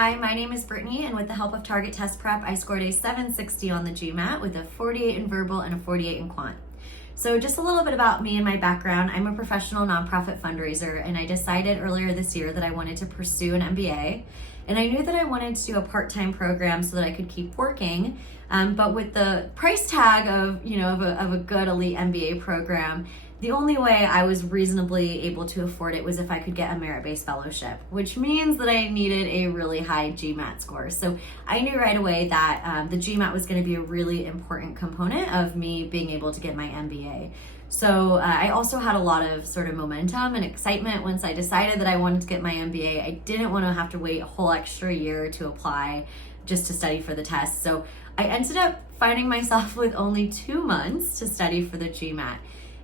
Hi, my name is Brittany, and with the help of Target Test Prep, I scored a 760 on the GMAT with a 48 in verbal and a 48 in quant. So just a little bit about me and my background. I'm a professional nonprofit fundraiser, and I decided earlier this year that I wanted to pursue an MBA. And I knew that I wanted to do a part-time program so that I could keep working. But with the price tag of a good elite MBA program, the only way I was reasonably able to afford it was if I could get a merit-based fellowship, which means that I needed a really high GMAT score. So I knew right away that the GMAT was going to be a really important component of me being able to get my MBA. So I also had a lot of sort of momentum and excitement once I decided that I wanted to get my MBA. I didn't want to have to wait a whole extra year to apply just to study for the test. So I ended up finding myself with only 2 months to study for the GMAT.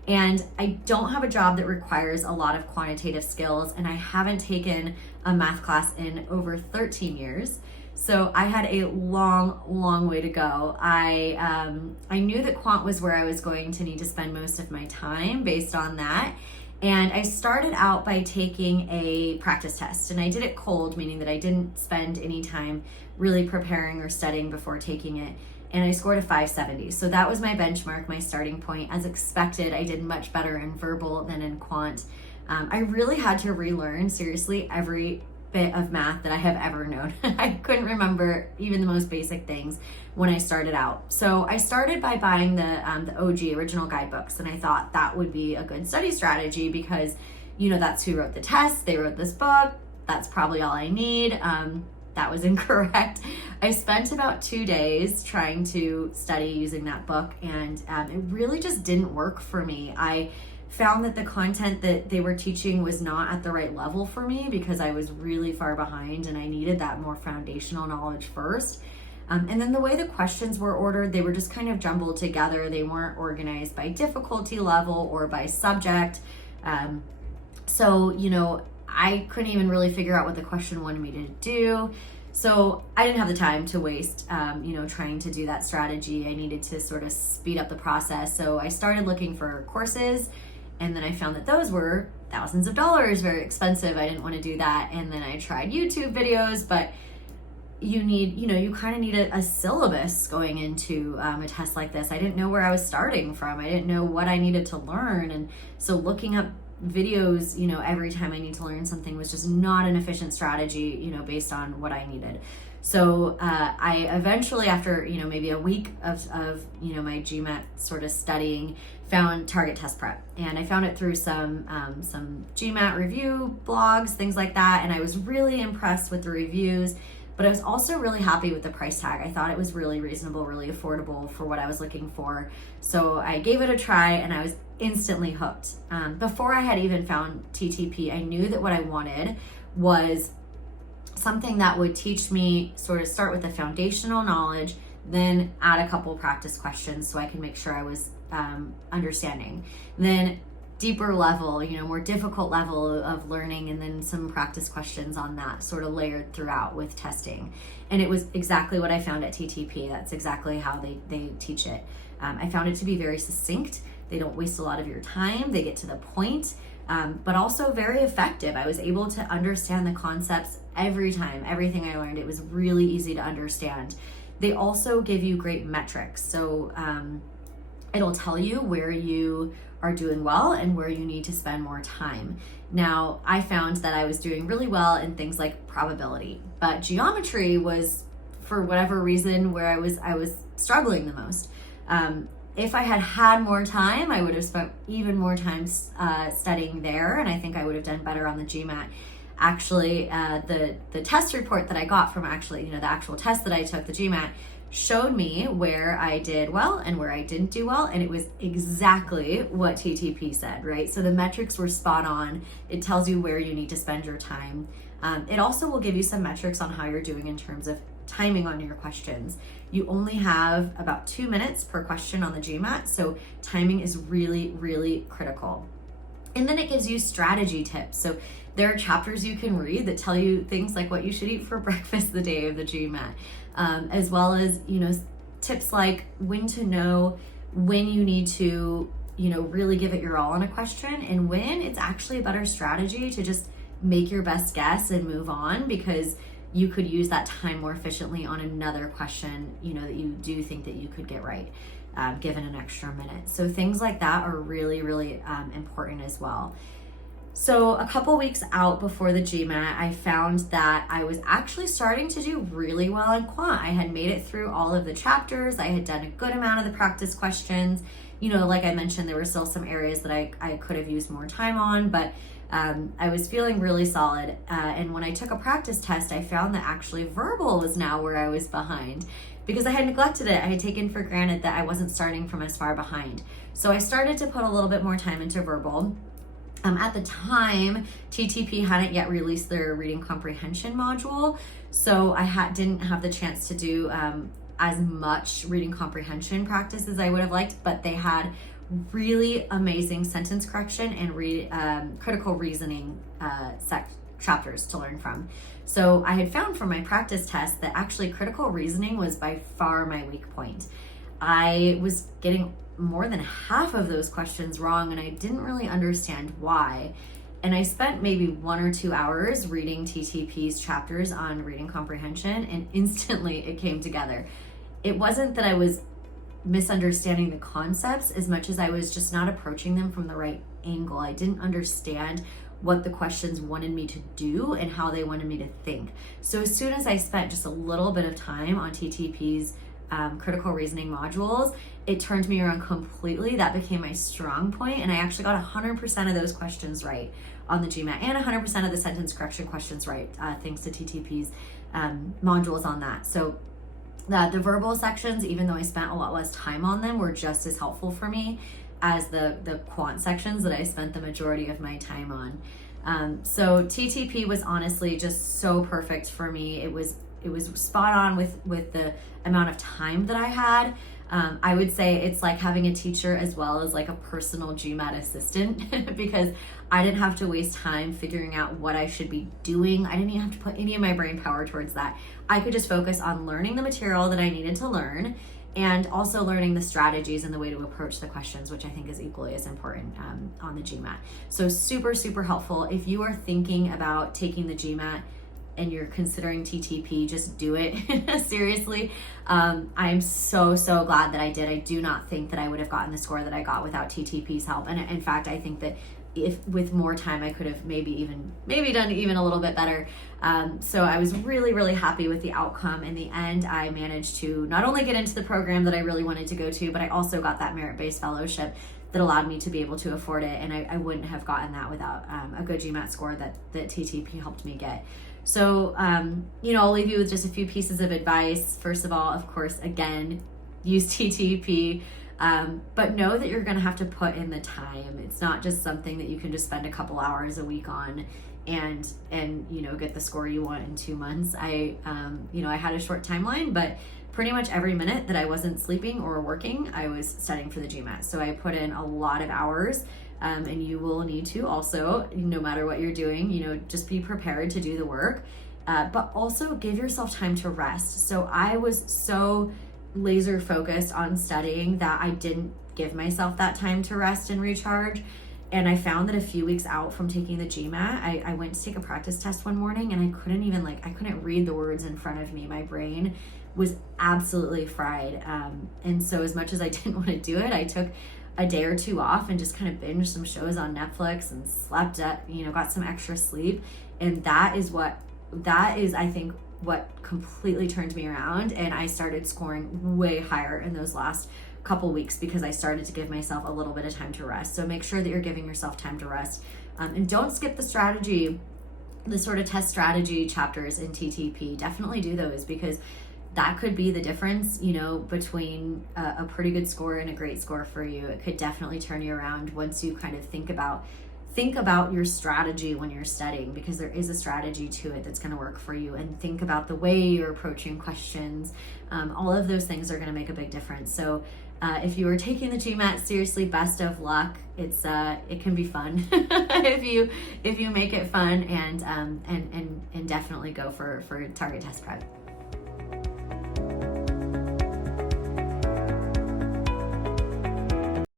And I don't have a job that requires a lot of quantitative skills, and I haven't taken a math class in over 13 years. So I had a long way to go. I knew that quant was where I was going to need to spend most of my time based on that. And I started out by taking a practice test, and I did it cold, meaning that I didn't spend any time really preparing or studying before taking it. And I scored a 570. So that was my benchmark, my starting point. As expected, I did much better in verbal than in quant. I really had to relearn, seriously, every bit of math that I have ever known. I couldn't remember even the most basic things when I started out. So I started by buying the OG original guidebooks, and I thought that would be a good study strategy because, that's who wrote the test. They wrote this book. That's probably all I need. That was incorrect. I spent about 2 days trying to study using that book, and it really just didn't work for me. I found that the content that they were teaching was not at the right level for me because I was really far behind and I needed that more foundational knowledge first. And then the way the questions were ordered, they were just kind of jumbled together. They weren't organized by difficulty level or by subject. So I couldn't even really figure out what the question wanted me to do. So I didn't have the time to waste, trying to do that strategy. I needed to sort of speed up the process. So I started looking for courses, and then I found that those were thousands of dollars, very expensive. I didn't want to do that. And then I tried YouTube videos, but you kind of need a syllabus going into a test like this. I didn't know where I was starting from. I didn't know what I needed to learn. And so looking up videos, every time I need to learn something was just not an efficient strategy, based on what I needed. So I eventually, after, maybe a week of my GMAT sort of studying, found Target Test Prep. And I found it through some GMAT review blogs, things like that. And I was really impressed with the reviews, but I was also really happy with the price tag. I thought it was really reasonable, really affordable for what I was looking for. So I gave it a try, and I was instantly hooked. Before I had even found TTP, I knew that what I wanted was something that would teach me sort of start with the foundational knowledge, then add a couple practice questions so I can make sure I was understanding. Then deeper level, more difficult level of learning, and then some practice questions on that sort of layered throughout with testing. And it was exactly what I found at TTP. That's exactly how they teach it. I found it to be very succinct. They don't waste a lot of your time. They get to the point, but also very effective. I was able to understand the concepts every time. Everything I learned, it was really easy to understand. They also give you great metrics. So it'll tell you where you are doing well and where you need to spend more time. Now, I found that I was doing really well in things like probability, but geometry was, for whatever reason, where I was struggling the most. If I had had more time, I would have spent even more time studying there, and I think I would have done better on the GMAT. Actually, the test report that I got from the actual test that I took, the GMAT, showed me where I did well and where I didn't do well, and it was exactly what TTP said, right? So the metrics were spot on. It tells you where you need to spend your time. It also will give you some metrics on how you're doing in terms of timing on your questions. You only have about 2 minutes per question on the GMAT, so timing is really critical. And then it gives you strategy tips. So there are chapters you can read that tell you things like what you should eat for breakfast the day of the GMAT, as well as tips like when to know when you need to really give it your all on a question, and when it's actually a better strategy to just make your best guess and move on, because you could use that time more efficiently on another question, that you do think that you could get right, given an extra minute. So things like that are really, really important as well. So a couple weeks out before the GMAT, I found that I was actually starting to do really well in quant. I had made it through all of the chapters. I had done a good amount of the practice questions. Like I mentioned, there were still some areas that I could have used more time on, but I was feeling really solid. And when I took a practice test, I found that actually verbal was now where I was behind because I had neglected it. I had taken for granted that I wasn't starting from as far behind. So I started to put a little bit more time into verbal. At the time, TTP hadn't yet released their reading comprehension module, so I didn't have the chance to do as much reading comprehension practice as I would have liked, but they had really amazing sentence correction and critical reasoning chapters to learn from. So I had found from my practice test that actually critical reasoning was by far my weak point. I was getting more than half of those questions wrong, and I didn't really understand why. And I spent maybe 1 or 2 hours reading TTP's chapters on reading comprehension, and instantly it came together. It wasn't that I was misunderstanding the concepts as much as I was just not approaching them from the right angle. I didn't understand what the questions wanted me to do and how they wanted me to think. So as soon as I spent just a little bit of time on TTP's critical reasoning modules, it turned me around completely. That became my strong point, and I actually got 100% of those questions right on the GMAT and 100% of the sentence correction questions right, thanks to TTP's modules on that. So the verbal sections, even though I spent a lot less time on them, were just as helpful for me as the quant sections that I spent the majority of my time on. So TTP was honestly just so perfect for me. It was spot on with the amount of time that I had. I would say it's like having a teacher as well as like a personal GMAT assistant because I didn't have to waste time figuring out what I should be doing. I didn't even have to put any of my brain power towards that. I could just focus on learning the material that I needed to learn and also learning the strategies and the way to approach the questions, which I think is equally as important on the GMAT. So super, super helpful. If you are thinking about taking the GMAT and you're considering TTP, just do it. Seriously. I'm so glad that I did. I do not think that I would have gotten the score that I got without TTP's help. And in fact, I think that if with more time, I could have maybe done even a little bit better. So I was really, really happy with the outcome. In the end, I managed to not only get into the program that I really wanted to go to, but I also got that merit-based fellowship that allowed me to be able to afford it. And I wouldn't have gotten that without a good GMAT score that TTP helped me get. So, I'll leave you with just a few pieces of advice. First of all, of course, again, use TTP, but know that you're going to have to put in the time. It's not just something that you can just spend a couple hours a week on and get the score you want in 2 months. I had a short timeline, but pretty much every minute that I wasn't sleeping or working, I was studying for the GMAT. So I put in a lot of hours. And you will need to also, no matter what you're doing, just be prepared to do the work, but also give yourself time to rest. So I was so laser focused on studying that I didn't give myself that time to rest and recharge. And I found that a few weeks out from taking the GMAT, I went to take a practice test one morning and I couldn't read the words in front of me. My brain was absolutely fried. And so as much as I didn't want to do it, I took a day or two off and just kind of binged some shows on Netflix and slept up, got some extra sleep. And that is I think what completely turned me around. And I started scoring way higher in those last couple weeks because I started to give myself a little bit of time to rest. So make sure that you're giving yourself time to rest. And don't skip the sort of test strategy chapters in TTP. Definitely do those because that could be the difference, between a pretty good score and a great score for you. It could definitely turn you around once you kind of think about your strategy when you're studying, because there is a strategy to it that's going to work for you, and think about the way you're approaching questions. All of those things are going to make a big difference. So if you are taking the GMAT, seriously, best of luck. It can be fun if you make it fun, and definitely go for target test prep.